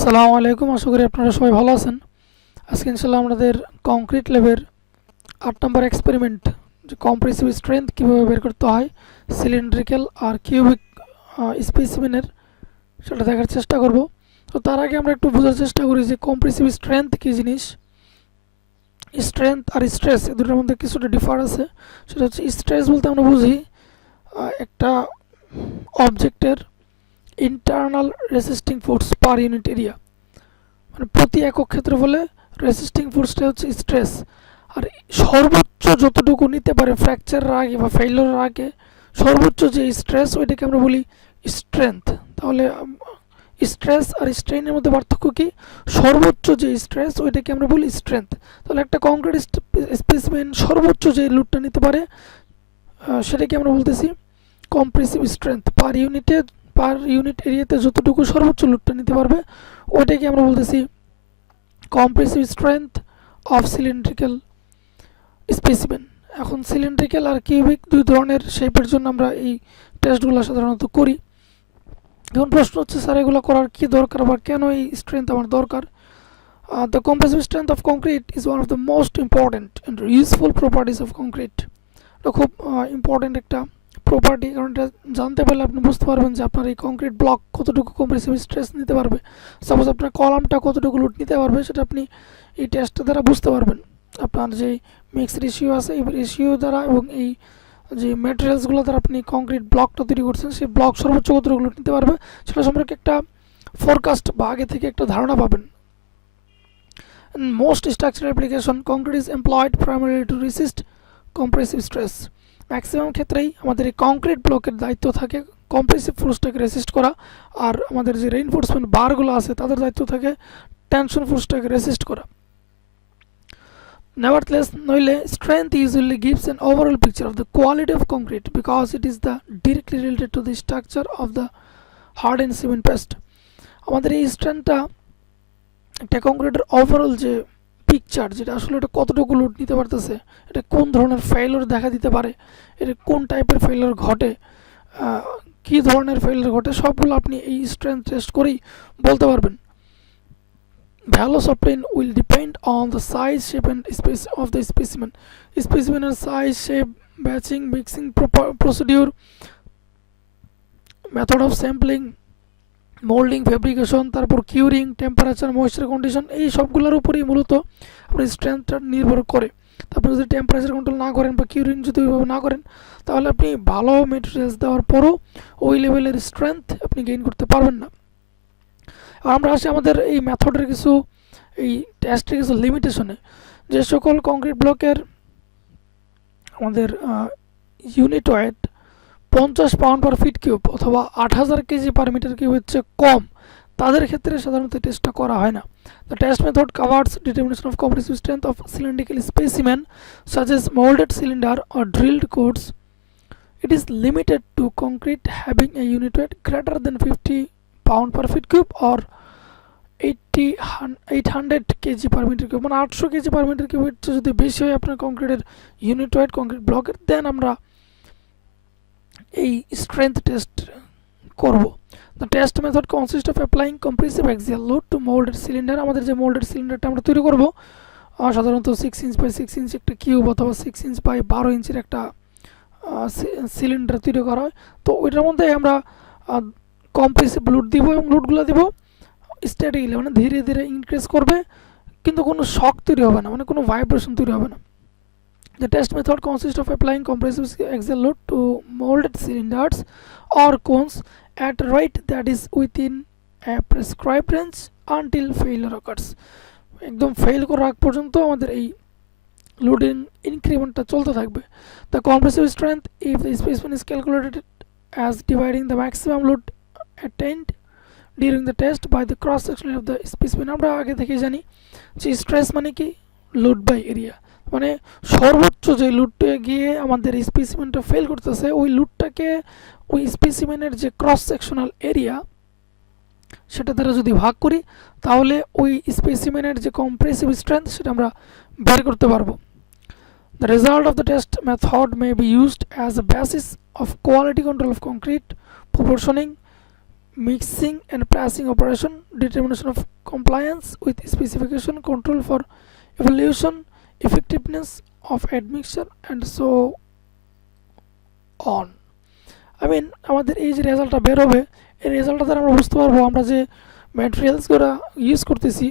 আসসালামু আলাইকুম, আশা করি আপনারা সবাই ভালো আছেন। আজকে ইনশাল্লাহ আমাদের কংক্রিট ল্যাবের 8 নম্বর এক্সপেরিমেন্ট যে কম্প্রেসিভ স্ট্রেংথ কীভাবে বের করতে হয় সিলিন্ড্রিক্যাল আর কিউবিক স্পেসিমেনের, সেটা দেখার চেষ্টা করব। তো তার আগে আমরা একটু বোঝার চেষ্টা করি যে কম্প্রেসিভ স্ট্রেংথ কী জিনিস। স্ট্রেংথ আর স্ট্রেস এ দুটোর মধ্যে কিছুটা ডিফার আছে। সেটা হচ্ছে স্ট্রেস বলতে আমরা বুঝি একটা অবজেক্টের internal resisting force per unit area, মানে প্রতি একক ক্ষেত্রফলে রেসিস্টিং ফোর্সটা হচ্ছে স্ট্রেস। আর সর্বোচ্চ যতটুকু নিতে পারে ফ্র্যাকচারের আগে বা ফেইলিওরের আগে সর্বোচ্চ যে স্ট্রেস ওইটাকে আমরা বলি স্ট্রেংথ। তাহলে স্ট্রেস আর স্ট্রেইনের মধ্যে পার্থক্য কি? সর্বোচ্চ যে স্ট্রেস ওইটাকে আমরা বলি স্ট্রেংথ। তাহলে একটা কংক্রিট স্পেসিমেন সর্বোচ্চ যে লোডটা নিতে পারে সেটাকে আমরা বলতেছি কম্প্রেসিভ স্ট্রেংথ। পার ইউনিট এরিয়াতে যতটুকু সর্বোচ্চ লোডটা নিতে পারবে ওইটাকে আমরা বলতেছি compressive strength of cylindrical specimen. এখন সিলিন্ড্রিক্যাল আর কিউবিক দুই ধরনের শেপের জন্য আমরা এই টেস্টগুলো সাধারণত করি। এখন প্রশ্ন হচ্ছে, স্যার এগুলো করার কি দরকার বা কেন এই স্ট্রেংথ আমার দরকার? The compressive strength of concrete is one of the most important and useful properties of concrete. এটা খুব ইম্পর্টেন্ট একটা প্রপার্টি, কারণ এটা জানতে পারলে আপনি বুঝতে পারবেন যে আপনার এই কংক্রিট ব্লক কতটুকু কম্প্রেসিভ স্ট্রেস নিতে পারবে। সাপোজ আপনার কলামটা কতটুকু লোড নিতে পারবে সেটা আপনি এই টেস্টটা দ্বারা বুঝতে পারবেন। আপনার যে মিক্স রেশিও আছে এই রেশিও দ্বারা এবং এই যে ম্যাটেরিয়ালসগুলো দ্বারা আপনি কংক্রিট ব্লকটা তৈরি করছেন সেই ব্লক সর্বোচ্চ কতটুকু লোড নিতে পারবে সেটা সম্পর্কে একটা ফোরকাস্ট বা আগে থেকে একটা ধারণা পাবেন। Most structural application concrete is employed primarily two racist compressive stress. Maximum ক্ষেত্রেই আমাদের এই কংক্রিট ব্লকের দায়িত্ব থাকে কম্প্রেসিভ ফোর্সটাকে রেসিস্ট করা, আর আমাদের যে রেইনফোর্সমেন্ট বারগুলো আছে তাদের দায়িত্ব থাকে টেনশন ফোর্সটাকে রেসিস্ট করা। Nevertheless, নইলে strength usually gives an overall picture of the quality of concrete because it is the directly related to the structure of the hardened cement paste. আমাদের এই স্ট্রেংথটা একটা কংক্রিটের ওভারঅল যে পিকচার, যেটা আসলে এটা কতটুকু লোড নিতে পারতেছে, এটা কোন ধরনের ফেইলিওর দেখা দিতে পারে, এটা কোন টাইপের ফেইলিওর ঘটে, কী ধরনের ফেইলিওর ঘটে, সবগুলো আপনি এই স্ট্রেংথ টেস্ট করেই বলতে পারবেন। Values obtained will depend on the size, shape and space of the specimen. Specimeনের size, shape, batching, mixing procedure, method of sampling, molding, fabrication, তারপর কিউরিং, টেম্পারেচার, ময়েশ্চার কন্ডিশন, এই সবগুলোর উপরেই মূলত আপনার স্ট্রেংথটা নির্ভর করে। তারপর যদি টেম্পারেচার কন্ট্রোল না করেন বা কিউরিং যদি ওইভাবে না করেন তাহলে আপনি ভালো মেটেরিয়ালস দেওয়ার পরও ওই লেভেলের স্ট্রেংথ আপনি গেইন করতে পারবেন না। আমরা আসি আমাদের এই মেথডের কিছু, এই টেস্টের কিছু লিমিটেশনে। যে সকল কংক্রিট ব্লকের আমাদের unit wait 50 pound per feet cube অথবা 8000 কেজি পার মিটার কিউব হচ্ছে কম, তাদের ক্ষেত্রে সাধারণত টেস্টটা করা হয় না। The test method covers determination of compressive strength of cylindrical specimen such as moulded cylinder or drilled cores. It is limited to concrete having a unit weight greater than 50 pound per feet cube or 800 KG per metre cube, মানে 800 KG per metre cube যদি বেশি হয় আপনার কংক্রিটের unit wait concrete ব্লকের, then আমরা এই strength test করব। The test method consist of applying compressive axial load to molded cylinder. আমাদের যে মোল্ডেড সিলিন্ডারটা আমরা তৈরি করব সাধারণত 6 ইঞ্চ বাই 6 ইঞ্চ একটা কিউব অথবা 6 ইঞ্চ বাই 12 ইঞ্চের একটা সিলিন্ডার তৈরি করা হয়। তো ওইটার মধ্যে আমরা কম্প্রেসিভ লোড দিব এবং লোডগুলো দিব স্ট্যাটিকলি, মানে ধীরে ধীরে ইনক্রিজ করবে কিন্তু কোনো শক তৈরি হবে না, মানে কোনো ভাইব্রেশন তৈরি হবে না। The test method consists of applying compressive axial load to molded cylinders or cones at a rate that is within a prescribed range until failure occurs. একদম ফেল করার আগ পর্যন্ত আমাদের এই লোডিং ইনক্রিমেন্টটা চলতে থাকবে। The compressive strength if the specimen is calculated as dividing the maximum load attained during the test by the cross section of the specimen. আমরা আগে থেকে জানি যে স্ট্রেস মানে কি, লোড বাই এরিয়া, মানে সর্বোচ্চ যে লুটে গিয়ে আমাদের স্পেসিমেনটা ফেল করতেছে ওই লুটটাকে ওই স্পেসিমেনের যে ক্রস সেকশনাল এরিয়া সেটা দ্বারা যদি ভাগ করি তাহলে ওই স্পেসিমেনের যে কম্প্রেসিভ স্ট্রেংথ সেটা আমরা বের করতে পারবো। The result of the test method may be used as a basis of quality control of concrete proportioning mixing and pressing operation, determination of compliance with specification, control for evaluation, effectiveness of admixture and so on. I mean আমাদের এই যে রেজাল্টটা বের হবে এই রেজাল্টটা দ্বারা আমরা বুঝতে পারবো আমরা যে ম্যাটেরিয়ালসগুলো ইউজ করতেছি,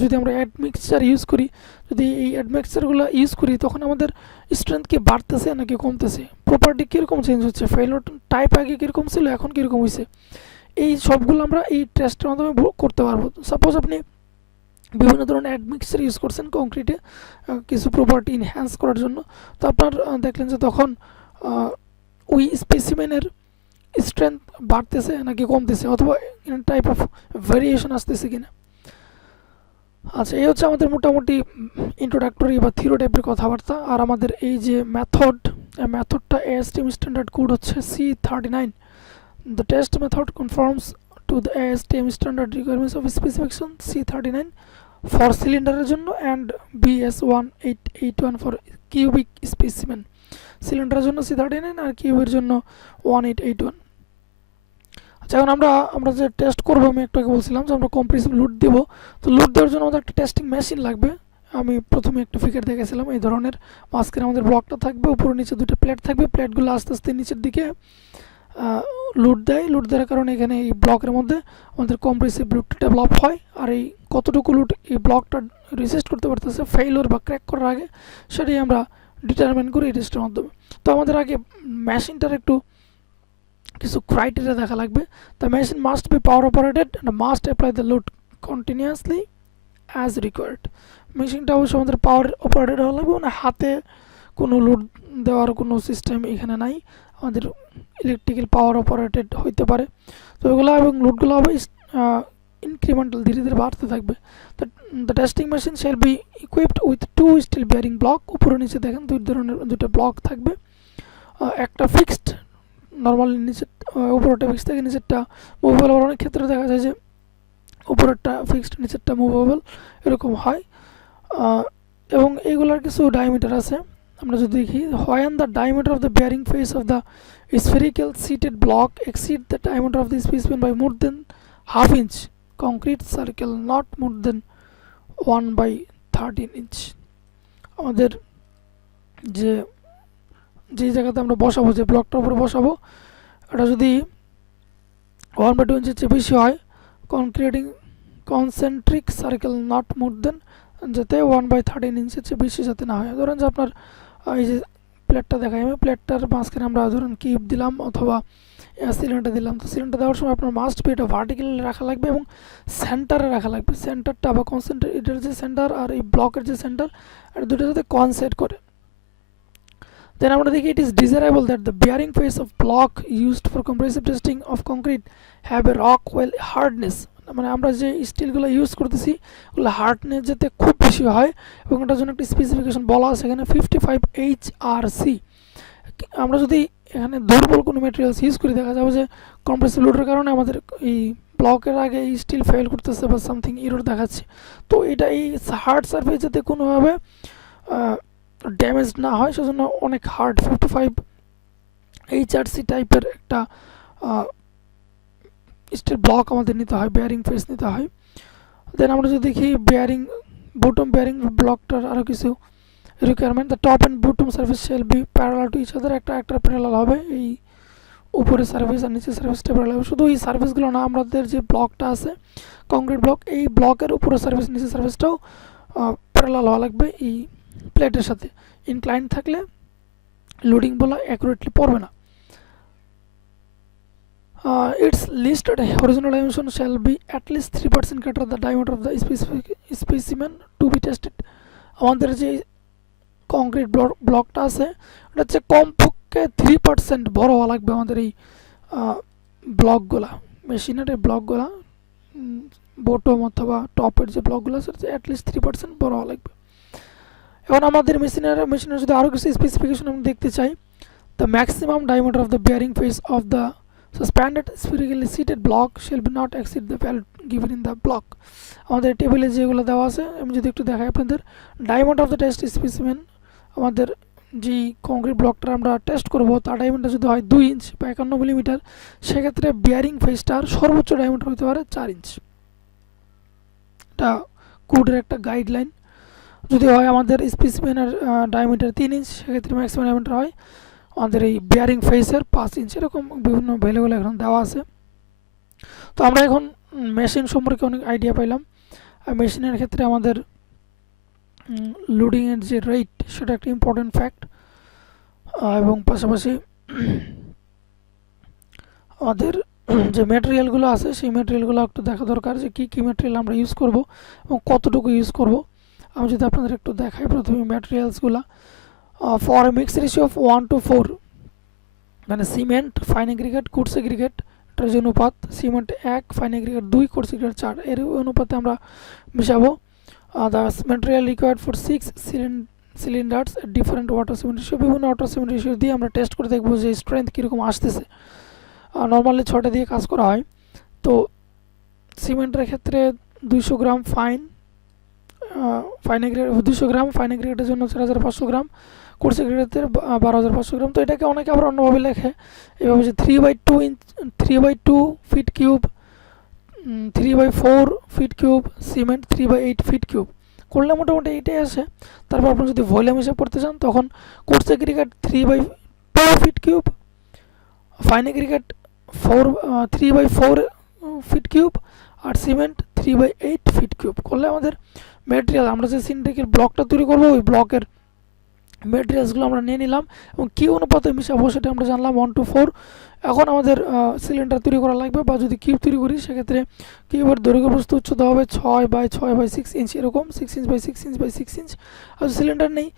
যদি আমরা অ্যাডমিক্সচার ইউজ করি, যদি এই অ্যাডমিক্সচারগুলো ইউজ করি তখন আমাদের স্ট্রেংথ কি বাড়তেছে নাকি কমতেছে, প্রপার্টি কীরকম চেঞ্জ হচ্ছে, ফেইলর টাইপ আগে কীরকম ছিল এখন কীরকম হয়েছে, এই সবগুলো আমরা এই টেস্টের মাধ্যমে করতে পারবো। সাপোজ আপনি বিভিন্ন ধরনের অ্যাডমিক্সচার ইউজ করছেন কংক্রিটে কিছু প্রপার্টি ইনহ্যান্স করার জন্য, তো আপনার দেখলেন যে তখন ওই স্পেসিমেনের স্ট্রেংথ বাড়তেছে নাকি কমতেছে অথবা টাইপ অফ ভেরিয়েশন আসতেছে কিনা। আচ্ছা, এই হচ্ছে আমাদের মোটামুটি ইন্ট্রোডাক্টরি বা থিওরি টাইপের কথাবার্তা। আর আমাদের এই যে মেথডটা ASTM স্ট্যান্ডার্ড কোড হচ্ছে C39। The test method conforms to the ASTM standard requirements of specification C39 for সিলিন্ডারের জন্য and BS1881 for cubic specimen। সিলিন্ডারের জন্য C39 আর কিউবের জন্য 1881। আচ্ছা, এখন আমরা যে টেস্ট করবো আমি একটু আগে বলছিলাম যে আমরা কম্প্রেসিভ লোড দিব, তো লোড দেওয়ার জন্য আমাদের একটা টেস্টিং মেশিন লাগবে। আমি প্রথমে একটা ফিগার দেখেছিলাম এই ধরনের, মাঝখানে আমাদের ব্লকটা থাকবে, উপরে নিচে দুটো প্লেট থাকবে, প্লেটগুলো আস্তে আস্তে নিচের দিকে লোড দেওয়ার কারণে এখানে এই ব্লকের মধ্যে আমাদের কম্প্রেসিভ লোডটা ডেভেলপ হয়। আর এই কতটুকু লোড এই ব্লকটা রেজিস্ট করতে পারতেছে ফেইলিওর বা ক্র্যাক করার আগে সেটাই আমরা ডিটারমিন করি এই টেস্টের মাধ্যমে। তো আমাদের আগে মেশিনটার একটু কিছু ক্রাইটেরিয়া দেখা লাগবে। The machine must be power operated and must apply the load continuously as required. মেশিনটা অবশ্যই আমাদের পাওয়ার অপারেটেড হওয়া লাগবে, মানে হাতে কোনো লোড দেওয়ার কোনো সিস্টেম এখানে নাই, আমাদের ইলেকট্রিক্যাল পাওয়ার অপারেটেড হইতে পারে। তো এগুলো এবং লোডগুলো হবে ইনক্রিমেন্টাল, ধীরে ধীরে বাড়তে থাকবে। The testing machine shall be equipped with 2 steel bearing block. উপরে নিচে দেখেন দুটো ব্লক থাকবে, একটা ফিক্সড নর্মালি নিচে উপরেরটা ফিক্সড থাকে, নিচেরটা মুভেবল। আবার অনেক ক্ষেত্রে দেখা যায় যে উপরেরটা ফিক্সড নিচেরটা মুভেবল এরকম হয়। এবং এইগুলার কিছু ডায়ামিটার আছে, আমরা যদি দেখি when the diameter of the bearing face of the spherical seated block exceed the diameter of the specimen by more than half inch, concrete circle not more than 1/13 inch। আমাদের যে জায়গাতে আমরা বসাবো, যে ব্লকটার উপরে বসাবো, এটা যদি 1/2 ইঞ্চের চেয়ে বেশি হয়, কনসেন্ট্রিক সার্কেল নট মোর দেন, যাতে 1/13 ইঞ্চের চেয়ে বেশি যাতে না হয়। ধরেন যে আপনার এই যে প্লেটটা দেখাই আমি, প্লেটটার মাঝখানে আমরা ধরুন কিউব দিলাম অথবা সিলিন্ডার দিলাম, তো সিলিন্ডার দেওয়ার সময় আপনার মাস্ট বি এটা ভার্টিক্যালি রাখা লাগবে এবং সেন্টারে রাখা লাগবে। সেন্টারটা বা এটার যে সেন্টার আর এই ব্লকের যে সেন্টার, এটা দুটো যাতে কনসেন্ট করে। Then আমরা দেখি it is desirable that the bearing face of block used for compressive testing of concrete have a Rockwell hardness। মানে আমরা যে স্টিলগুলো ইউজ করতেছি ওগুলো হার্ডনেস যাতে খুব বেশি হয়, এবং এটার জন্য একটা স্পেসিফিকেশন বলা আছে এখানে 55 HRC। আমরা যদি এখানে দুর্বল কোনো ম্যাটেরিয়ালস ইউজ করি, দেখা যাবে যে কম্প্রেসিভ লোডের কারণে আমাদের এই ব্লকের আগে এই স্টিল ফেল করতেছে বা সামথিং এরর দেখাচ্ছে। তো এটা এই হার্ড সারফেস যাতে কোনোভাবে ড্যামেজ না হয় সেজন্য অনেক হার্ড 55 HRC টাইপের একটা স্টিল ব্লক আমাদের নিতে হয়, বেয়ারিং ফেস নিতে হয়। দেন আমরা যদি দেখি বটম বেয়ারিং ব্লকটার আরও কিছু requirement, the top and bottom surface shall be parallel to each other. একটা প্যারালাল হবে, এই উপরে সার্ভিস আর নিচের সার্ভিসটা প্যারালাল হবে। শুধু এই সার্ভিসগুলো না, আমাদের যে ব্লকটা আছে কংক্রিট ব্লক, এই ব্লকের উপরে সার্ভিস নিচের সার্ভিসটাও প্যারালাল হওয়া লাগবে এই প্লেটের সাথে। ইনক্লাইন থাকলে লোডিং বলা অ্যাকুরেটলি পড়বে না। its listed horizontal dimension shall be at least 3% greater the diameter of the specimen to be tested। আমাদের যে কংক্রিট ব্লকটা আছে এটা হচ্ছে কমপক্ষে 3% বড় হওয়া লাগবে আমাদের এই ব্লকগুলা, মেশিনের এই ব্লকগুলা বটম অথবা টপের যে ব্লকগুলো আছে অ্যাটলিস্ট 3% বড় হওয়া লাগবে। এখন আমাদের মেশিনের যদি আরও কিছু স্পেসিফিকেশন আমি দেখতে চাই, the maximum diameter of the bearing face of the suspended spherically seated block shall be not exceed the value given in the block। আমাদের টেবিলে যেগুলো দেওয়া আছে আমি যদি একটু দেখাই আপনাদের, diameter of the test specimen আমাদের যে কংক্রিট ব্লকটা আমরা টেস্ট করব তার ডায়ামিটার যদি হয় 2 ইঞ্চ বা 51 মিলিমিটার, সেক্ষেত্রে বিয়ারিং ফেসটার সর্বোচ্চ ডায়ামিটার হতে পারে 4 ইঞ্চ। এটা কোডের একটা গাইডলাইন। যদি হয় আমাদের স্পেসিমেনের ডায়ামিটার 3 ইঞ্চ, সেক্ষেত্রে ম্যাক্সিমাম ডায়ামিটার হয় আমাদের এই বিয়ারিং ফেসের 5 ইঞ্চ। এরকম বিভিন্ন ভ্যালুগুলো এখন দেওয়া আছে। তো আমরা এখন মেশিন সম্পর্কে অনেক আইডিয়া পাইলাম। আর মেশিনের ক্ষেত্রে আমাদের লোডিংয়ের যে রেট সেটা একটা ইম্পর্টেন্ট ফ্যাক্ট, এবং পাশাপাশি আমাদের যে ম্যাটেরিয়ালগুলো আছে সেই ম্যাটেরিয়ালগুলো একটু দেখা দরকার, যে কী কী ম্যাটেরিয়াল আমরা ইউজ করব এবং কতটুকু ইউজ করব। আমি যদি আপনাদের একটু দেখাই প্রথমে ম্যাটেরিয়ালসগুলো, for a mix ratio of 1:4, মানে cement, fine aggregate, coarse aggregate, এটার যে অনুপাত, cement 1, fine aggregate 2, coarse aggregate 4, এর অনুপাতে আমরা মিশাবো। The material required for 6 cylinders different water cement ratio, বিভিন্ন ওয়াটার সিমেন্ট রেশিও দিয়ে আমরা টেস্ট করে দেখবো যে স্ট্রেংথ কীরকম আসতেছে। নর্মালি 6টা দিয়ে কাজ করা হয়। তো সিমেন্টের ক্ষেত্রে 200 গ্রাম ফাইন এগ্রিগেট, 200 গ্রাম ফাইন এগ্রিগেটের জন্য 4500 গ্রাম, কোর্স এগ্রিগেটের 12500 গ্রাম। তো এটাকে অনেকে আবার অন্যভাবে লেখে এভাবে যে 3/2 feet cube, 3/4 feet cube cement, 3/8 feet cube করলে মোটামুটি এইটাই আসে। তারপর আপনি যদি ভলিউম হিসাব করতে চান তখন coarse aggregate 3/2 feet cube, fine aggregate 3/4 feet cube, আর সিমেন্ট 3/8 ফিট কিউব করলে আমাদের ম্যাটেরিয়াল, আমরা যে সিনটেকের ব্লকটা তৈরি করবো ওই ব্লকের ম্যাটেরিয়ালসগুলো আমরা নিয়ে নিলাম এবং কী অনুপাতে মিশাবো সেটা আমরা জানলাম 1:4। এখন আমাদের সিলিন্ডার তৈরি করা লাগবে, বা যদি কিউব তৈরি করি সেক্ষেত্রে কিউবের দৈর্ঘ্য প্রস্থ উচ্চতা হবে 6/6/6 ইঞ্চ, এরকম 6 inch by 6 inch by 6 inch. আর সিলিন্ডার নেই,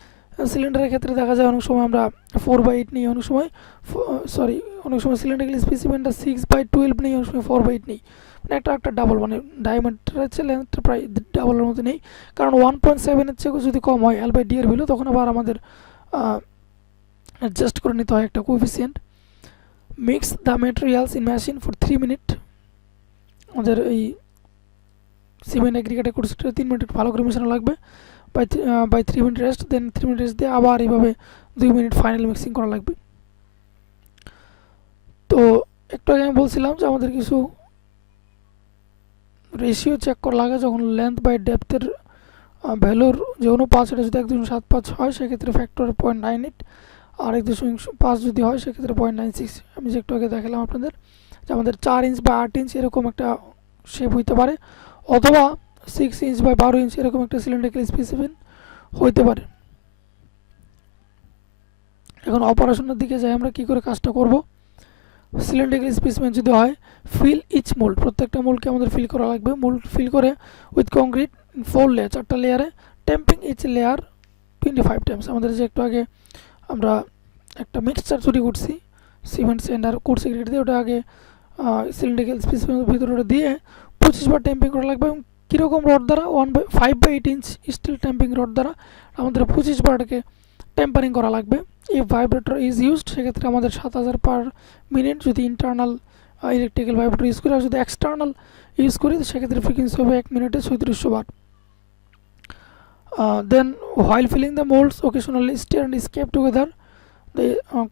সিলিন্ডারের ক্ষেত্রে দেখা যায় অনেক সময় আমরা 4/8 নিই, অনেক সময় সিলিন্ডার স্পেসিমেনটা 6/12 নেই, অনেক সময় 4/8 নেই। মানে একটা ডাবল, মানে ডায়ামিটার হচ্ছে লেন্থটা প্রায় ডাবলের মতো নেই, কারণ 1.7 এর চেয়ে যদি কম হয় L/D এর ভ্যালু, তখন আবার আমাদের অ্যাডজাস্ট করে নিতে হয় একটা coefficient. Mix the materials in machine for 3 minute. আমাদের এই সিমেন্ট এগ্রিগেটের কোর্সটা 3 মিনিট ভালো করে মেশানো লাগবে, by 3 minute rest, then 3 minute rest দিয়ে আবার এইভাবে 2 মিনিট ফাইনাল মিক্সিং করা লাগবে। তো একটু আগে আমি বলছিলাম যে আমাদের কিছু রেশিও চেক করা লাগে, যখন লেন্থ বাই ডেপথের ভ্যালুর যে অনুপাত সেটা যদি 1.75 হয় সেক্ষেত্রে ফ্যাক্টর 0.98, আর 1.5 যদি হয় সেক্ষেত্রে 0.96। আমি যে একটু আগে দেখালাম আপনাদের যে আমাদের 4 ইঞ্চ বা 8 ইঞ্চ এরকম একটা শেপ হইতে পারে, অথবা 6 ইঞ্চ বা 12 ইঞ্চ এরকম একটা সিলিন্ডারিক্যাল স্পেসিমেন হইতে পারে। এখন অপারেশনের দিকে যাই, আমরা কি করে কাজটা করব। সিলিন্ডারিক্যাল স্পেসিমেন যদি হয়, ফিল ইচ মোল্ড, প্রত্যেকটা মোল্ডকে আমাদের ফিল করা লাগবে। মোল্ড ফিল করে উইথ কংক্রিট 4 লেয়ার, 4টা লেয়ারে, টেম্পিং ইচ লেয়ার 25 টাইমস। আমাদের যে একটু আগে আমরা একটা মিক্সচার তৈরি করছি সিমেন্ট স্যান্ড আর কোর্স এগ্রিগেট দিয়ে, ওটা আগে সিলিন্ডারিক্যাল স্পেসিমেনের ভিতরে ওটা দিয়ে 25 বার টেম্পিং করা লাগবে। এবং কীরকম রড দ্বারা, 5/8 ইঞ্চ স্টিল টেম্পিং রড দ্বারা আমাদের 25 বারটাকে টেম্পারিং করা লাগবে। এই ভাইব্রেটর ইজ ইউজড, সেক্ষেত্রে আমাদের 7000 পার মিনিট যদি ইন্টারনাল ইলেকট্রিক্যাল ভাইব্রেটর ইউজ করি, আর যদি এক্সটার্নাল ইউজ করি সেক্ষেত্রে ফ্রিকোয়েন্সি হবে 1 মিনিটে 3700 বার। Then while filling the molds, occasionally stir and scrape together the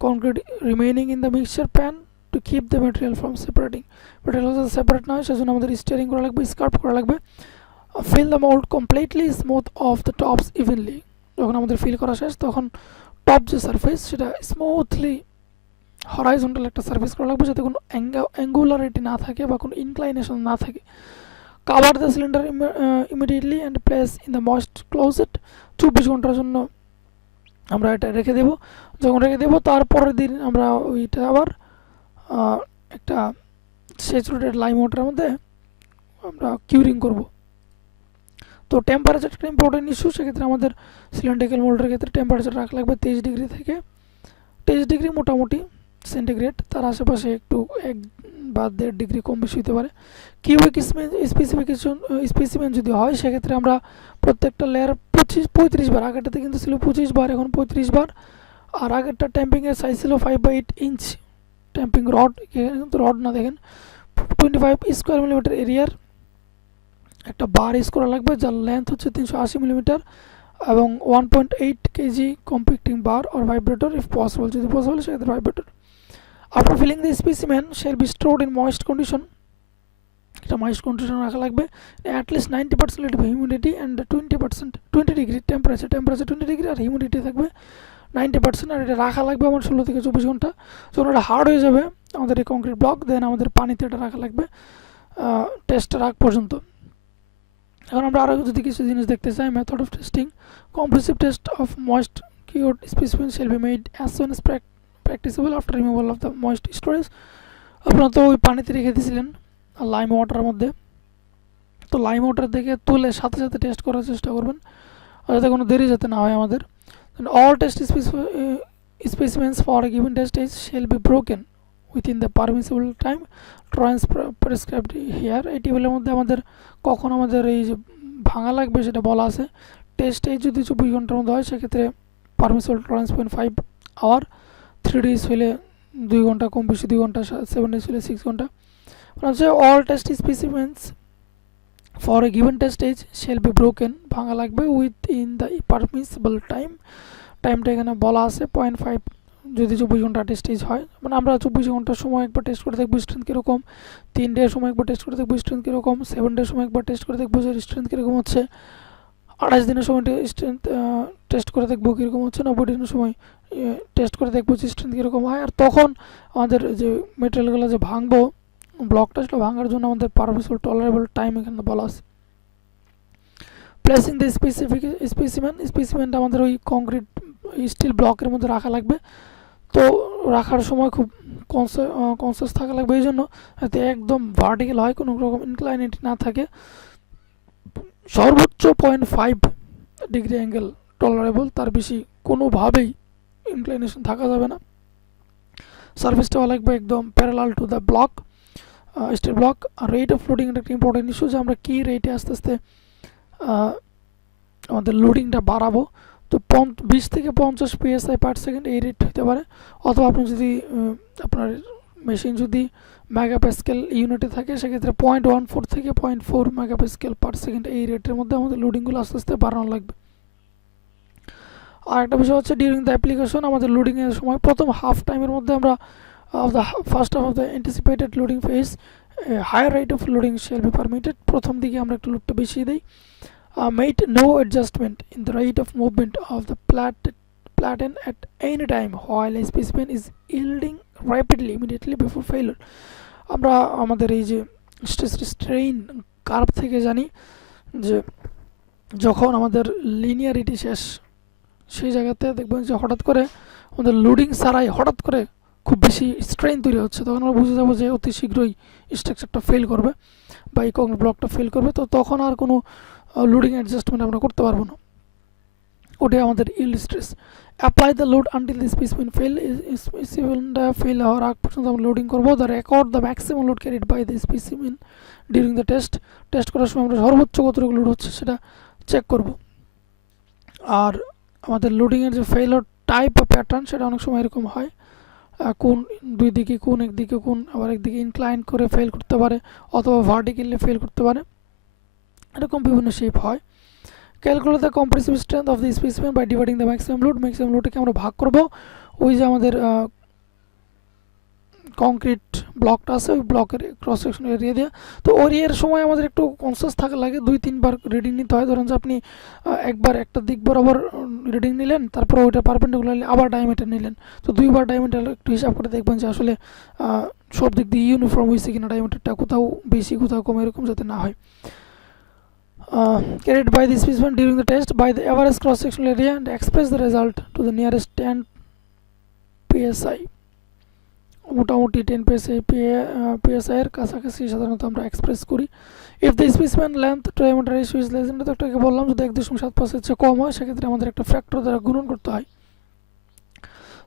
concrete remaining in the mixture pan to keep the material from separating. Material separate না হয় সেজন্য আমাদের স্টিয়ারিং করা লাগবে, স্কার্প করা লাগবে। Fill the mold completely smooth off the tops evenly. যখন আমাদের ফিল করা শেষ তখন টপ যে সারফেস সেটা স্মুথলি হরাইজন্টাল একটা সারফেস করা লাগবে, যাতে কোনো অ্যাঙ্গুলারিটি না থাকে বা কোনো ইনক্লাইনেশন না থাকে। Cover the cylinder immediately and place in the moist closet. 24 ঘন্টার জন্য আমরা এটা রেখে দেবো। যখন রেখে দেবো তারপরের দিন আমরা ওইটা আবার একটা স্যাচুরেটেড লাইম ওয়াটারের মধ্যে আমরা কিউরিং করব। তো টেম্পারেচার একটা ইম্পর্টেন্ট ইস্যু, সেক্ষেত্রে আমাদের সিলিন্ডারিক্যাল মোল্ডের ক্ষেত্রে টেম্পারেচার রাখা লাগবে 23 ডিগ্রি থেকে 23 ডিগ্রি মোটামুটি সেন্টিগ্রেড, তার আশেপাশে একটু 1 বা 1.5 ডিগ্রি কম বেশি হতে পারে। কিউবিক স্পেসিমেন যদি হয় সেক্ষেত্রে আমরা প্রত্যেকটা লেয়ার 35 বার, আগেরটাতে কিন্তু ছিল 25 বার, এখন 35 বার। আর আগেরটা ট্যাম্পিংয়ের সাইজ ছিল 5/8 ইঞ্চ ট্যাম্পিং রড, কিন্তু রড না, দেখেন 25 স্কোয়ার মিলিমিটার এরিয়ার একটা বার ইউজ করা লাগবে, যার লেন্থ হচ্ছে 380 মিলিমিটার, এবং 1.8 KG compacting bar or vibrator if possible, যদি পসিবল সেক্ষেত্রে vibrator. After filling the specimen shall be stored in moist condition, এটা ময়েস্ট কন্ডিশন রাখা লাগবে, at least 90% relative humidity and 20 degree temperature 20 degree আর হিউমিডিটি থাকবে 90%, আর এটা রাখা লাগবে আমার 16 থেকে 24 ঘন্টা। যখন এটা হার্ড হয়ে যাবে আমাদের এই কংক্রিট ব্লক, দেন আমাদের পানিতে এটা রাখা লাগবে টেস্টের আগ পর্যন্ত। এখন আমরা আরও যদি কিছু জিনিস দেখতে চাই, method of testing, compressive test of moist cured specimen shall be made as soon as practicable after removal of the moist storage. আপনারা তো ওই পানিতে রেখে দিয়েছিলেন লাইম ওয়াটারের মধ্যে, তো লাইম ওয়াটার থেকে তুলে সাথে সাথে টেস্ট করার চেষ্টা করবেন যাতে কোনো দেরি যাতে না হয় আমাদের। All test specimens for a given test stage shall be broken within the permissible time tolerance prescribed here। এই টেবিলের মধ্যে আমাদের কখন আমাদের এই যে ভাঙা লাগবে সেটা বলা আছে। টেস্ট স্টেজ যদি 24 ঘন্টার মধ্যে হয় সেক্ষেত্রে পারমিসিবল টলারেন্স 0.5 আওয়ার, 3 ডেজ হলে 2 ঘন্টা, কম বেশি 2 ঘন্টা, 7 ডেজ হলে 6 ঘন্টা। হচ্ছে all test specimens for a given test stage shall be broken, ভাঙা লাগবে with in the permissible time. টাইমটা এখানে বলা আছে 0.5 যদি 24 ঘন্টা টেস্ট স্টেজ হয়, মানে আমরা 24 ঘন্টার সময় একবার টেস্ট করে দেখবো স্ট্রেংথ কীরকম, 3 ডের সময় একবার টেস্ট করে দেখবো স্ট্রেংথ কীরকম, 7 ডের সময় একবার টেস্ট করে দেখবো যে স্ট্রেংথ কীরকম হচ্ছে, 28 দিনের সময় স্ট্রেংথ টেস্ট করে দেখবো কীরকম হচ্ছে, 90 দিনের সময় টেস্ট করে দেখবো যে স্ট্রেংথ কীরকম হয়। আর তখন আমাদের যে মেটেরিয়ালগুলো যে ভাঙবো ব্লকটা, সেটা ভাঙার জন্য আমাদের পারমিসিবল টলারেবল টাইম এখানে বলা আছে। প্লেসিং দ্য স্পেসিমেনটা আমাদের ওই কংক্রিট স্টিল ব্লকের মধ্যে রাখা লাগবে। তো রাখার সময় খুব কনসিয়াস থাকা লাগবে, এই জন্য যাতে একদম ভার্টিক্যাল হয়, কোনো রকম ইনক্লাইনিটি না থাকে। সর্বোচ্চ 0.5 ডিগ্রি অ্যাঙ্গেল টলারেবল, তার বেশি কোনোভাবেই ইনক্লাইনেশন থাকা যাবে না। সার্ফেসটা হওয়া লাগবে একদম parallel to the block, steel block. আর রেট অফ লোডিং একটা ইম্পর্টেন্ট ইস্যু, যে আমরা কী রেটে আস্তে আস্তে আমাদের লোডিংটা বাড়াবো। তো 20 থেকে 50 PSI পার সেকেন্ড এই রেট হতে পারে, অথবা আপনি যদি আপনার মেশিন যদি মেগাপ্যাসকেল ইউনিটে থাকে সেক্ষেত্রে 0.14 থেকে 0.4 মেগাপ্যাসকেল পার সেকেন্ড এই রেটের মধ্যে আমাদের লোডিংগুলো আস্তে আস্তে বাড়ানো লাগবে। আর একটা বিষয় হচ্ছে ডিউরিং দ্য অ্যাপ্লিকেশন, আমাদের লোডিংয়ের সময় প্রথম হাফ টাইমের মধ্যে আমরা first half of the anticipated loading phase higher rate of loading shall be permitted, প্রথম দিকে আমরা একটু লোডটা বেশি দিই। Made no adjustment in the rate of movement of the platen at any time while a specimen is yielding rapidly immediately before failure। আমরা আমাদের এই যে স্ট্রেইন কার্ভ থেকে জানি যে যখন আমাদের লিনিয়ারিটি শেষ, সেই জায়গাতে দেখবেন যে হঠাৎ করে আমাদের লোডিং ছাড়াই হঠাৎ করে খুব বেশি স্ট্রেইন তৈরি হচ্ছে, তখন আমরা বুঝে যাবো যে অতি শীঘ্রই স্ট্রাকচারটা ফেল করবে বা এই কংক্রিট ব্লকটা ফেল করবে। তো তখন আর কোনো লোডিং অ্যাডজাস্টমেন্ট আমরা করতে পারবো না, ওটাই আমাদের yield stress. Apply the load until the specimen স্পেসিমেনটা ফেল হওয়ার আগ পর্যন্ত আমরা লোডিং করবো। The record the maximum load carried by the specimen during the test করার সময় আমরা সর্বোচ্চ কতটুকু লোড হচ্ছে সেটা চেক করব। আর আমাদের লোডিংয়ের যে ফেইলর টাইপ বা প্যাটার্ন, সেটা অনেক সময় এরকম হয়, কোন দুই দিকে কোন, একদিকে কোন, আবার একদিকে ইনক্লাইন করে ফেল করতে পারে, অথবা ভার্টিক্যালি ফেল করতে পারে, এরকম বিভিন্ন শেপ হয়। Calculate the compressive strength of the specimen by dividing the maximum লোডকে আমরা ভাগ করব ওই যে আমাদের কংক্রিট ব্লকটা আছে ওই ব্লকের ক্রস সেকশন এরিয়া দিয়ে। তো এরিয়ার সময় আমাদের একটু কনসিয়াস থাকা লাগে, 2-3 বার রিডিং নিতে হয়। ধরুন যে আপনি একবার একটা দিক বরাবর রিডিং নিলেন, তারপর ওইটা পারপেন্ডিকুলারলি আবার ডায়ামিটার নিলেন, তো 2 বার ডায়ামিটার একটু হিসাব করে দেখবেন যে আসলে সব দিক দিয়ে ইউনিফর্ম হয়েছে কিনা, ডায়ামিটারটা কোথাও বেশি কোথাও কম এরকম যাতে না হয়। Carried by the specimen during the test by the average cross-sectional area and express the result to the nearest 10 psi। মোটামুটি 10 psi এর কাছাকাছি সাধারণত আমরা এক্সপ্রেস করি। If the specimen length to diameter ratio is less than, তো একটাকে বললাম যদি 1.75 এর চেয়ে কম হয় সেক্ষেত্রে আমাদের একটা ফ্যাক্টর দ্বারা গুণন করতে হয়।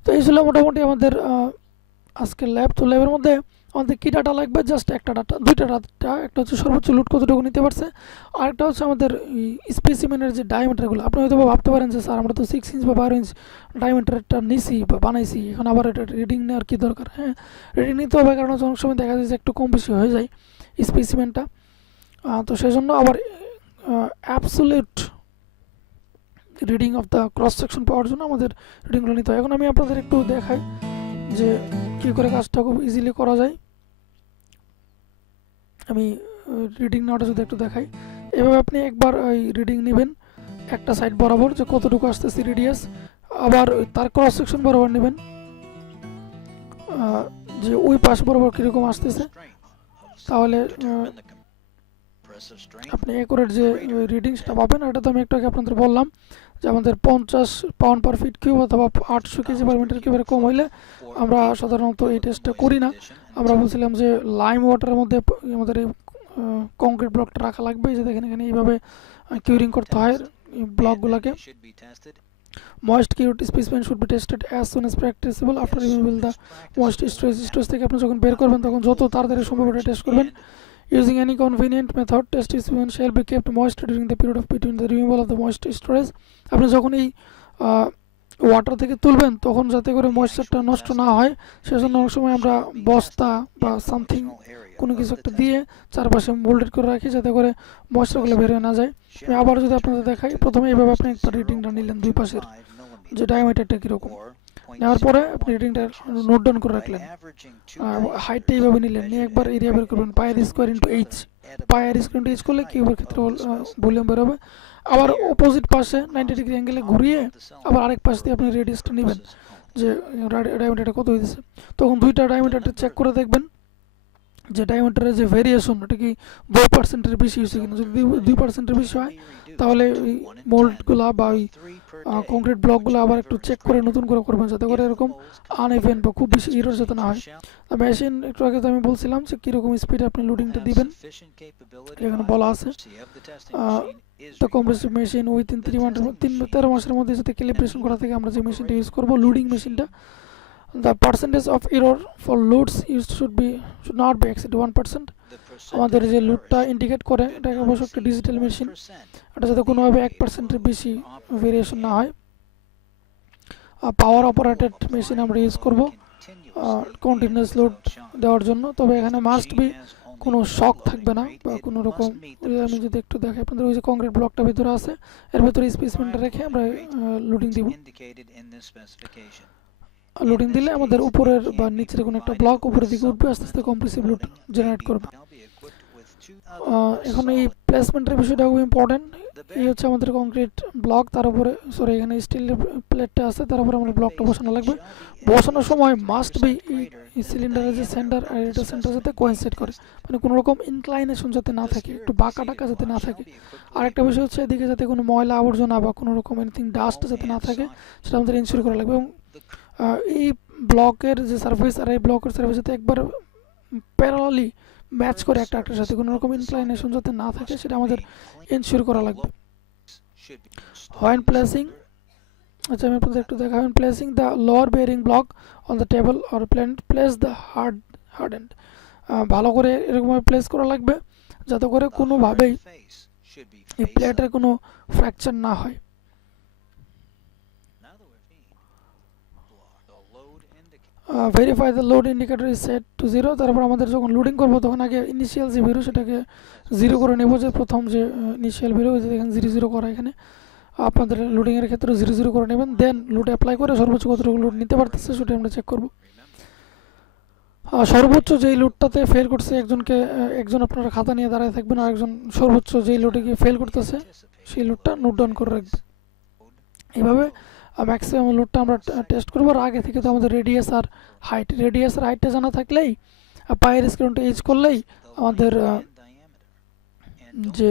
তো এই ছিল মোটামুটি আমাদের আজকের ল্যাব। তো ল্যাবের মধ্যে আমাদের কী ডাটা লাগবে, জাস্ট একটা ডাটা, দুইটা ডাটা, একটা হচ্ছে সর্বোচ্চ লোড কতটুকু নিতে পারছে, আরেকটা হচ্ছে আমাদের স্পেসিমেনের যে ডায়ামিটারগুলো। আপনি হয়তো ভাবতে পারেন যে স্যার আমরা তো 6 ইঞ্চ বা 12 ইঞ্চ ডায়ামিটারটা নিছি বা বানাইছি, এখন আবার এটা রিডিং নেওয়ার কী দরকার? হ্যাঁ, রিডিং নিতে হবে, কারণ অনেক সময় দেখা যায় যে একটু কম বেশি হয়ে যায় স্পেসিমেনটা। তো সেই জন্য আবার absolute reading of the cross section পাওয়ার জন্য আমাদের রিডিংগুলো নিতে হয়। এখন আমি আপনাদের একটু দেখাই যে কী করে কাজটা খুব ইজিলি করা যায়। আমি রিডিং নেওয়াটা যদি একটু দেখাই, এভাবে আপনি একবার ওই রিডিং নেবেন একটা সাইড বরাবর যে কতটুকু আসতেছে রেডিয়াস, আবার তার ক্রস সেকশন বরাবর নেবেন যে ওই পাশ বরাবর কীরকম আসতেছে, তাহলে আপনি অ্যাকুরেট যে রিডিং সেটা পাবেন। এটা তো আমি একটু আগে আপনাদের বললাম যে আমাদের 50 পাউন্ড পার ফিট কিউব অথবা 800 কেজি পার মিটার কিউবের কম হইলে আমরা সাধারণত এই টেস্টটা করি না। আমরা বলছিলাম যে লাইম ওয়াটারের মধ্যে আমাদের এই কংক্রিট ব্লকটা রাখা লাগবে, যে দেখেন এখানে এইভাবে কিউরিং করতে হয় ব্লকগুলোকে। Moist cured specimen should be tested as soon as practicable after removing the moist storage. Storage থেকে আপনি যখন বের করবেন তখন যত তাড়াতাড়ি সম্ভব এটা টেস্ট করবেন। Using any convenient method, test specimen shall be kept moist during the period of between the removal of the moist storage. আপনি যখন এই ওয়াটার থেকে তুলবেন তখন যাতে করে ময়েশ্চারটা নষ্ট না হয় সেজন্য অনেক সময় আমরা বস্তা বা সামথিং কোনো কিছু একটা দিয়ে চারপাশে মোল্ডেড করে রাখি যাতে করে ময়েশ্চারগুলো বের হয়ে না যায়। আমি আবার যদি আপনাদের দেখাই, প্রথমে এইভাবে আপনি একটা রিডিংটা নিলেন দুই পাশের যে ডায়ামিটারটা কীরকম, নেওয়ার পরে আপনি রিডিংটা নোট ডাউন করে রাখলেন। হাইটটা এইভাবে নিলেন, নিয়ে একবার এরিয়া বের করবেন পায়ের স্কোয়ার ইন্টু এইচ। পায়ের স্কোয়ার ইন্টু এইচ করলে কিউবের ক্ষেত্রে ভলিউম বের হবে। আবার অপোজিট পাশে 90 ডিগ্রি অ্যাঙ্গেলে ঘুরিয়ে আবার আরেক পাশ দিয়ে আপনি রেডিয়াসটা নেবেন যে ডায়ামিটারটা কত হয়েছে। তখন দুইটা ডায়ামিটারটা চেক করে দেখবেন যে ডায়ামিটারের যে ভেরিয়েশন এটা কি 2%-এর বেশি হয়েছে কিনা। যদি 2%-এর বেশি হয় তাহলে ওই মোল্ডগুলো বা ওই কংক্রিট ব্লকগুলো আবার একটু চেক করে নতুন করে করবেন যাতে করে এরকম আনইভেন বা খুব বেশি ইরর যাতে না হয়। মেশিন একটু আগে তো আমি বলছিলাম যে কীরকম স্পিডে আপনি লোডিংটা দিবেন, এখানে বলা আছে দ্য কম্প্রেসিভ মেশিন উইথিন 13 মাসের মধ্যে যাতে ক্যালিব্রেশন করা থেকে আমরা যে মেশিনটা ইউজ করবো লোডিং মেশিনটা। The percentage of error for loads used should not be exceed 1%. আমাদের যে লুটটা ইন্ডিকেট করে এটা অবশ্য একটা ডিজিটাল মেশিন, এটা যাতে কোনোভাবে 1%-এর বেশি ভেরিয়েশন না হয়। পাওয়ার অপারেটেড মেশিন আমরা ইউজ করব কন্টিনিউয়াস লোড দেওয়ার জন্য, তবে এখানে মাস্ট বি কোনো শক থাকবে না বা কোনো রকম। আমি যদি একটু দেখাই আপনাদের, ওই যে কংক্রিট ব্লকটা ভিতরে আছে এর ভিতরে স্পেসিমেন্টটা রেখে আমরা লোডিং দিব। লোডিং দিলে আমাদের উপরের বা নিচের কোনো একটা ব্লক উপরের দিকে উঠবে, আস্তে আস্তে কম্প্রেসিভ লোড জেনারেট করবে। এখন এই প্লেসমেন্টের বিষয়টা খুব ইম্পর্টেন্ট। এই হচ্ছে আমাদের কংক্রিট ব্লক, তার উপরে এখানে স্টিলের প্লেটটা আছে, তার উপরে আমাদের ব্লকটা বসানো লাগবে। বসানোর সময় মাস্ট বি এই সিলিন্ডারের যে সেন্টার আর এটা সেন্টার যাতে কোইনসাইড করে, মানে কোনো রকম ইনক্লাইনেশন যাতে না থাকে, একটু বাঁকা টাকা যাতে না থাকে। আরেকটা বিষয় হচ্ছে এদিকে যাতে কোনো ময়লা আবর্জনা বা কোনো রকম এনিথিং ডাস্ট যাতে না থাকে সেটা আমাদের ইনশিওর করা লাগবে। এবং এই ব্লকের যে সার্ফেস আর এই ব্লকের সার্ফেস যাতে একবার প্যারালালি ম্যাচ করে একটা একটার সাথে, কোনো রকম ইনক্লাইনেশন যাতে না থাকে সেটা আমাদের ইনশিওর করা লাগবে। When placing, আচ্ছা আমি আপনাদের একটু দেখা, when placing the lower bearing block on the table or plate, place the hard end. ভালো করে এরকমভাবে প্লেস করা লাগবে যাতে করে কোনোভাবেই এই প্লেটের কোনো ফ্র্যাকচার না হয়। Verify the load indicator is set to 0। তারপর আমাদের যখন লোডিং করবো তখন আগে ইনিশিয়াল যে ভ্যালু সেটাকে 0 করে নেব, যে প্রথম যে ইনিশিয়াল ভ্যালু যে দেখেন 0 করা, এখানে আপনাদের লোডিংয়ের ক্ষেত্রে 0 করে নেবেন। দেন লোড অ্যাপ্লাই করে সর্বোচ্চ কতটুকু লোড নিতে পারতেছে সেটা আমরা চেক করব। সর্বোচ্চ যেই লোডটাতে ফেল করছে একজন আপনারা খাতা নিয়ে দাঁড়ায় থাকবেন, আর একজন সর্বোচ্চ যেই লোডে গিয়ে ফেল করতেছে সেই লোডটা নোট ডাউন করে রাখবে। এইভাবে ম্যাক্সিমাম লোডটা আমরা টেস্ট করবো। আর আগে থেকে তো আমাদের রেডিয়াস আর হাইটটা জানা থাকলেই, পায়ের স্কেলটা এজ করলেই আমাদের যে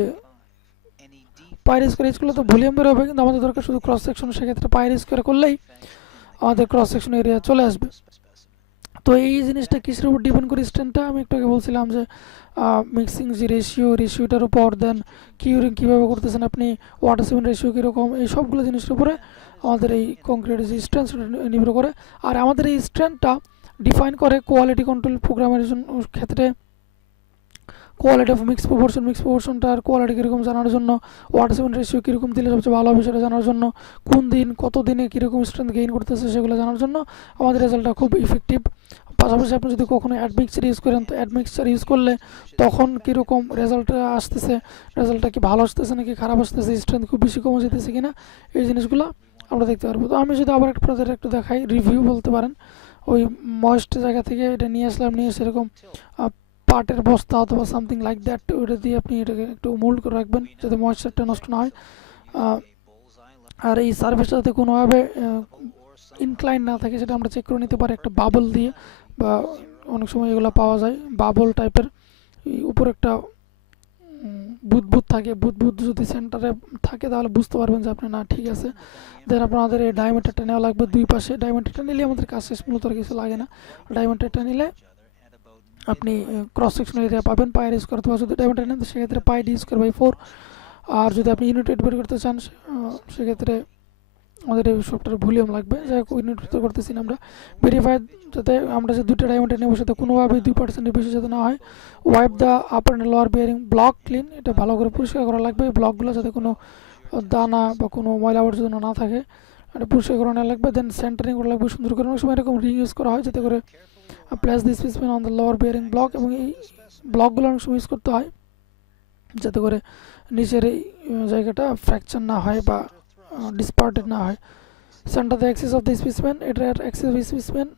পায়ের স্কোয়ার এজ করলে তো ভলিউম বের হবে, কিন্তু আমাদের দরকার শুধু ক্রস সেকশন, সেক্ষেত্রে পায়ের স্কোয়ার করলেই আমাদের ক্রস সেকশন এরিয়া চলে আসবে। তো এই জিনিসটা কিসের উপর ডিপেন্ড করে স্ট্রেন্থটা, আমি একটু আগে বলছিলাম যে মিক্সিং যে রেশিওটার উপর, দেন কিউরিং কীভাবে করতেছেন আপনি, ওয়াটার সিমেন্ট রেশিও কীরকম, এই সবগুলো জিনিসের উপরে আমাদের এই কংক্রিটের যে স্ট্রেন্থ সেটা নির্ভর করে। আর আমাদের এই স্ট্রেন্থটা ডিফাইন করে কোয়ালিটি কন্ট্রোল প্রোগ্রামের ক্ষেত্রে কোয়ালিটি অফ মিক্স প্রপোর্শনটার কোয়ালিটি কীরকম জানার জন্য, ওয়াটার সিমেন্ট রেশিও কীরকম দিলে সবচেয়ে ভালো হবে সেটা জানার জন্য, কোন দিন কত দিনে কীরকম স্ট্রেংথ গেইন করতেছে সেগুলো জানার জন্য আমাদের রেজাল্টটা খুব ইফেক্টিভ। পাশাপাশি আপনি যদি কখনো অ্যাডমিক্সচার ইউজ করেন, তো অ্যাডমিক্সচার ইউজ করলে তখন কীরকম রেজাল্টটা আসতেছে, রেজাল্টটা কি ভালো আসতেছে নাকি খারাপ আসতেছে, স্ট্রেংথ খুব বেশি কমে যেতেছে কিনা, এই জিনিসগুলো আমরা দেখতে পারবো। তো আমি যদি আবার আপনাদের একটু দেখাই, রিভিউ বলতে পারেন, ওই ময়েস্ট জায়গা থেকে এটা নিয়ে আসলাম, নিয়ে সেরকম পাটের বস্তা অথবা সামথিং লাইক দ্যাট, ওটা দিয়ে আপনি এটাকে একটু মোল্ড করে রাখবেন যাতে ময়েশ্চারটা নষ্ট না হয়। আর এই সার্ভিসটা যাতে কোনোভাবে ইনক্লাইন না থাকে সেটা আমরা চেক করে নিতে পারি একটা বাবল দিয়ে, বা অনেক সময় এগুলো পাওয়া যায় বাবল টাইপের, উপর একটা বুদবুদ থাকে, বুদবুদ যদি সেন্টারে থাকে তাহলে বুঝতে পারবেন যে আপনি না ঠিক আছে। দেন আপনাদের এই ডায়ামিটারটা নেওয়া লাগবে দুই পাশে, ডায়ামিটারটা নিলে আমাদের কাজ শেষ, মূলত আর কিছু লাগে না। ডায়ামিটারটা নিলে আপনি ক্রস সেকশনাল এরিয়া পাবেন পায়ের স্কোয়ার, অথবা যদি ডায়ামিটার নেন তো সেক্ষেত্রে পাই ডি স্কোয়ার বাই 4। আর যদি আপনি ইউনিট বের করতে চান সেক্ষেত্রে আমাদের এই সফটওয়্যার ভলিউম লাগবে, যাই হোক ইউনিট করতেছি না আমরা। ভেরিফাই যাতে আমরা যে দুটো ডায়ামিটার নেব সাথে কোনোভাবে 2%-এর বেশি যাতে না হয়। Wipe the upper and lower bearing block clean, এটা ভালো করে পরিষ্কার করা লাগবে, এই ব্লকগুলো যাতে কোনো দানা বা কোনো ময়লা আবর্জনা না থাকে, এটা পরিষ্কার করা লাগবে। দেন সেন্টারিং করা লাগবে সুন্দর করে, অনেক সময় এরকম রিং ইউজ করা হয় যাতে করে place this specimen on the lower bearing block, এবং এই ব্লকগুলো অনেক সময় ইউজ করতে হয় যাতে করে নিচের এই জায়গাটা ফ্র্যাকচার না হয় বা ডিসপার্টেড না হয়। Centre the Axis of the specimen, এটার অ্যাক্সিস অফ স্পেসিমেন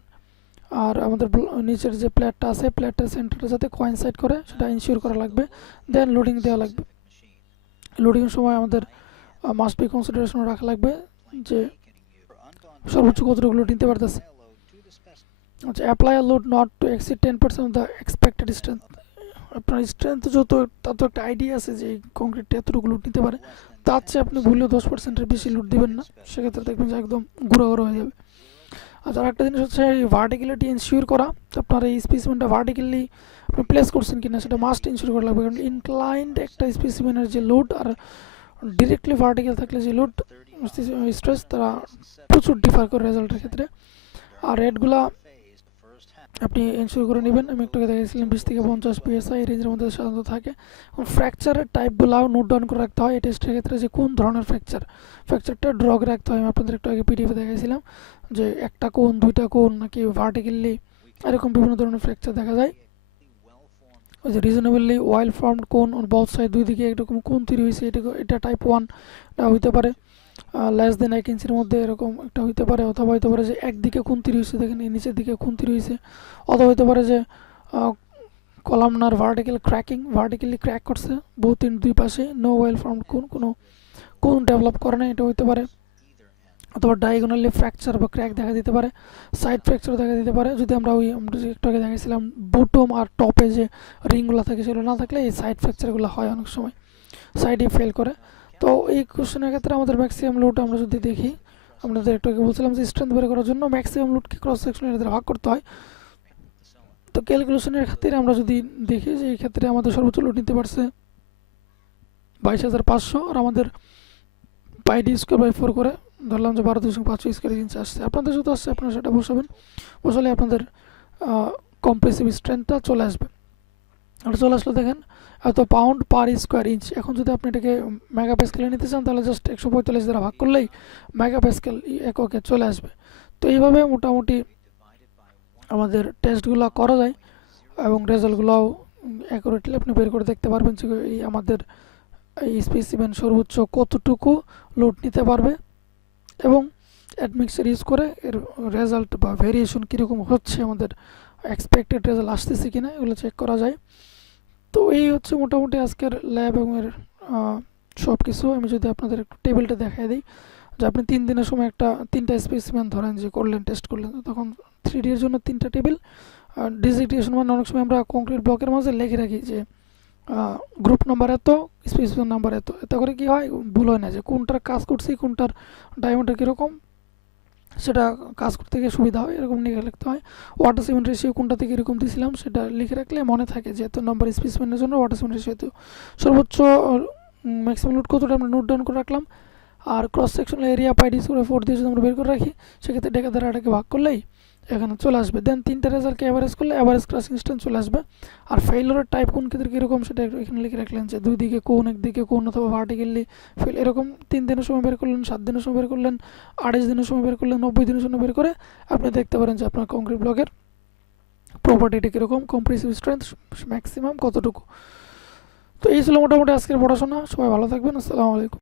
আর আমাদের নিচের যে প্লেটটা আছে প্লেটের সেন্টারটা যাতে কোইনসাইড করে সেটা ইনশিওর করা লাগবে। দেন লোডিং দেওয়া লাগবে, লোডিংয়ের সময় আমাদের মাস্ট বি কনসিডারেশন রাখা লাগবে যে সর্বোচ্চ কতটুকু লোড নিতে পারতেছে। আচ্ছা, apply a load not to exceed 10% of the expected strength, আপনার স্ট্রেংথ যত তার তো একটা আইডিয়া আছে যে কংক্রিটটা এতটুকু লোড নিতে পারে, তার চেয়ে আপনি ভুলেও 10%-এর বেশি লোড দিবেন না, সেক্ষেত্রে দেখবেন যে একদম গুঁড়ো গুঁড়ো হয়ে যাবে। আচ্ছা, আরেকটা জিনিস হচ্ছে এই ভার্টিক্যালিটি ইনশিওর করা, আপনার এই স্পেসিমেনটা ভার্টিক্যালি আপনি প্লেস করছেন কিনা সেটা মাস্ট ইনশিওর করা লাগবে, কারণ ইনক্লাইন্ড একটা স্পেসিমেনের যে লোড আর ডিরেক্টলি ভার্টিক্যাল থাকলে যে লোড স্ট্রেস তারা প্রচুর ডিফার করে রেজাল্টের ক্ষেত্রে। আর রেটগুলা আপনি ইনশিওর করে নেবেন, আমি একটু দেখেছিলাম 20 থেকে 50 PSI রেঞ্জের মধ্যে সাধারণত থাকে। এবং ফ্র্যাকচারের টাইপগুলাও নোট ডাউন করে রাখতে হয় এই টেস্টের ক্ষেত্রে, যে কোন ধরনের ফ্র্যাকচারটা ড্র করে রাখতে হয়। আমি আপনাদের একটু আগে পিডিএফে দেখাইছিলাম যে একটা কোণ, দুইটা কোণ, নাকি ভার্টিক্যালি, এরকম বিভিন্ন ধরনের ফ্র্যাকচার দেখা যায়। ওই যে রিজনেবলি ওয়েল ফর্মড কোণ অন বোথ সাইড, দুই দিকে এরকম কোণ তৈরি হয়েছে, এটা টাইপ 1 হইতে পারে। লেস দেন 1 ইঞ্চির মধ্যে এরকম একটা হইতে পারে, অথবা হইতে পারে যে একদিকে কোণ তৈরি হয়েছে, দেখেন এই নিচের দিকে কোণ তৈরি হয়েছে, অথবা হইতে পারে যে কলামনার ভার্টিক্যালি ক্র্যাক করছে দুই পাশে, নো ওয়েল ফর্মড কোণ, কোনো কোণ ডেভেলপ করে না, এটা হইতে পারে। অথবা ডায়াগোনালি ফ্র্যাকচার বা ক্র্যাক দেখা দিতে পারে, সাইড ফ্র্যাকচার দেখা দিতে পারে। যদি আমরা আমরা যে একটু আগে দেখাইছিলাম বটম আর টপে যে রিংগুলো থাকে সেগুলো না থাকলে এই সাইড ফ্র্যাকচারগুলো হয় অনেক সময়, সাইডে ফেল করে। তো এই কোশ্চেনের ক্ষেত্রে আমাদের ম্যাক্সিমাম লোড আমরা যদি দেখি, আপনাদের একটু আগে বলছিলাম যে স্ট্রেংথ বের করার জন্য ম্যাক্সিমাম লোডকে ক্রস সেকশনের ক্ষেত্রে ভাগ করতে হয়। তো ক্যালকুলেশনের ক্ষেত্রে আমরা যদি দেখি যে এই ক্ষেত্রে আমাদের সর্বোচ্চ লোড নিতে পারছে 22,500, আর আমাদের পাই ডি স্কোয়ার বাই 4 করে ধরলাম যে 12.5 স্কোয়ার ইঞ্চ আসছে। আপনাদের যত আসছে আপনারা সেটা বসালে আপনাদের কম্প্রেসিভ স্ট্রেংথটা চলে আসবে। আর চলে আসলে দেখেন এত পাউন্ড পার স্কোয়ার ইঞ্চ। এখন যদি আপনি এটাকে মেগাপ্যাসকেলে নিতে চান তাহলে জাস্ট 145 দ্বারা ভাগ করলেই মেগাপ্যাসকেল এককে চলে আসবে। তো এইভাবে মোটামুটি আমাদের টেস্টগুলো করা যায় এবং রেজাল্টগুলোও অ্যাকুরেটলি আপনি বের করে দেখতে পারবেন যে এই আমাদের এই স্পেসিমেন সর্বোচ্চ কতটুকু লোড নিতে পারবে, এবং অ্যাডমিক্সার ইউজ করে এর রেজাল্ট বা ভেরিয়েশন কীরকম হচ্ছে, আমাদের এক্সপেক্টেড রেজাল্ট আসতেছে কিনা এগুলো চেক করা যায়। তো এই হচ্ছে মোটামুটি আজকের ল্যাব এবং এর সব কিছু। আমি যদি আপনাদের একটু টেবিলটা দেখাই দিই, যে আপনি 3 দিনের সময় তিনটা স্পেসিমেন ধরেন যে টেস্ট করলেন, তখন 3D এর জন্য 3টা টেবিল। ডিজিটেশন মানে অনেক সময় আমরা কংক্রিট ব্লকের মাঝে লিখে রাখি যে গ্রুপ নাম্বার এত, স্পেসিমেন নাম্বার এত, এতে করে কি হয় ভুল হয় না যে কোনটার কাজ করছি, কোনটার ডায়ামিটার কীরকম, সেটা কাজ করতে গিয়ে সুবিধা হয়, এরকম লিখে রাখতে হয়। ওয়াটার সিমেন্ট রেশিও কোনটা থেকে এরকম দিয়েছিলাম সেটা লিখে রাখলে মনে থাকে যে এত নাম্বার স্পেসিমেনের জন্য ওয়াটার সিমেন্ট রেশিও এত, সর্বোচ্চ ম্যাক্সিমাম লোড কতটা আমরা নোট ডাউন করে রাখলাম। আর ক্রস সেকশনাল এরিয়া পাই ডি স্কোয়ার 4 দিয়ে যদি আমরা বের করে রাখি, সেক্ষেত্রে ডেকা দ্বারা এটাকে ভাগ করলেই এখানে চলে আসবে। দেন তিনটা রেজাল্টকে অ্যাভারেজ করলে অ্যাভারেজ ক্রাসিং স্ট্রেন্থ চলে আসবে। আর ফেইলরের টাইপ কোন ক্ষেত্রে কীরকম সেটা এখানে লিখে রাখলেন যে দুই দিকে কোন, একদিকে কোন অথবা ভার্টিক্যালি ফেল, এরকম 3 দিনের সময় বের করলেন, 7 দিনের সময় বের করলেন, 28 দিনের সময় বের করলেন, 90 দিনের সময় বের করে আপনি দেখতে পারেন যে আপনার কংক্রিট ব্লকের প্রপার্টিটা কীরকম, কম্প্রেসিভ স্ট্রেংথ ম্যাক্সিমাম কতটুকু। তো এই ছিল মোটামুটি আজকের পড়াশোনা। সবাই ভালো থাকবেন। আসসালামু আলাইকুম।